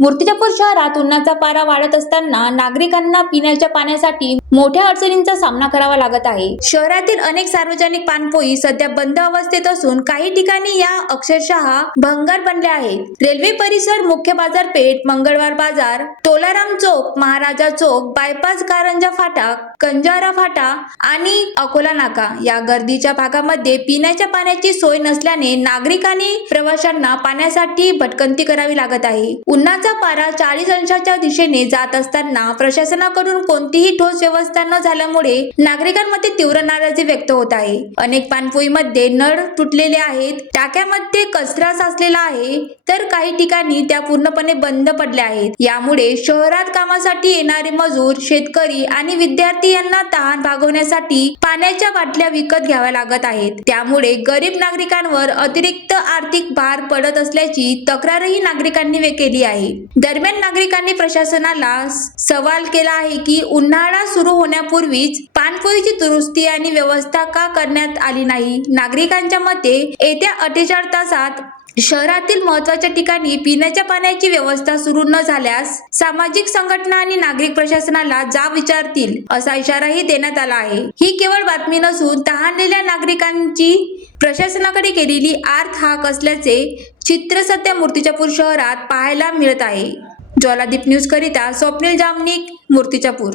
मूर्तिजापूर शहरात उन्हाचा पारा वाढत असताना नागरिकांना पिण्याच्या पाण्यासाठी मोठ्या अडचणींचा सामना करावा लागत आहे। शहरातील अनेक सार्वजनिक पाणपोई सध्या बंद अवस्थेत असून काही ठिकाणी या अक्षरशः भंगार बनल्या आहेत। रेल्वे परिसर, मुख्य बाजारपेठ, मंगळवार बाजार, तोलाराम चौक, महाराजा चौक, बायपास, कारंजा फाटा, कंजारा फाटा आणि अकोला नाका या गर्दीच्या भागामध्ये पिण्याच्या पाण्याची सोय नसल्याने नागरिक आणि प्रवाशांना पाण्यासाठी भटकंती करावी लागत आहे। उन्हाचा पारा 40 अंशाच्या दिशेने जात असताना प्रशासनाकडून कोणतीही ठोस व्यवस्था न झाल्यामुळे नागरिकांमध्ये तीव्र नाराजी व्यक्त होत आहे। अनेक पाणपोईमध्ये नळ तुटलेले आहेत, टाक्यामध्ये कचरा साचलेला आहे, तर काही ठिकाणी त्या पूर्णपणे बंद पडल्या आहेत। यामुळे शहरात कामासाठी येणारे मजूर, शेतकरी आणि विद्यार्थी यांना तहान भागवण्यासाठी पाण्याच्या बाटल्या विकत घ्याव्या लागत आहेत। त्यामुळे गरीब नागरिकांवर अतिरिक्त आर्थिक भार पडत असल्याची तक्रारही नागरिकांनी केली आहे। दरम्यान नागरिकांनी प्रशासनाला सवाल केला आहे की उन्हाळा सुरू होण्यापूर्वीच पाणपोईची दुरुस्ती आणि व्यवस्था का करण्यात आली नाही। नागरिकांच्या मते येत्या 48 तासात शहरातील महत्त्वाच्या ठिकाणी पिण्याच्या पाण्याची व्यवस्था सुरू न झाल्यास सामाजिक संघटना आणि नागरिक प्रशासनाला जाब विचारतील असा इशाराही देण्यात आला आहे। ही केवळ बातमी नसून तहानलेल्या नागरिकांची प्रशासनाकडे केलेली आर्त हाक असल्याचे चित्र सध्या मूर्तिजापूर शहरात पाहायला मिळत आहे। ज्वालादीप न्यूज करिता स्वप्नील जामनिक, मूर्तिजापूर।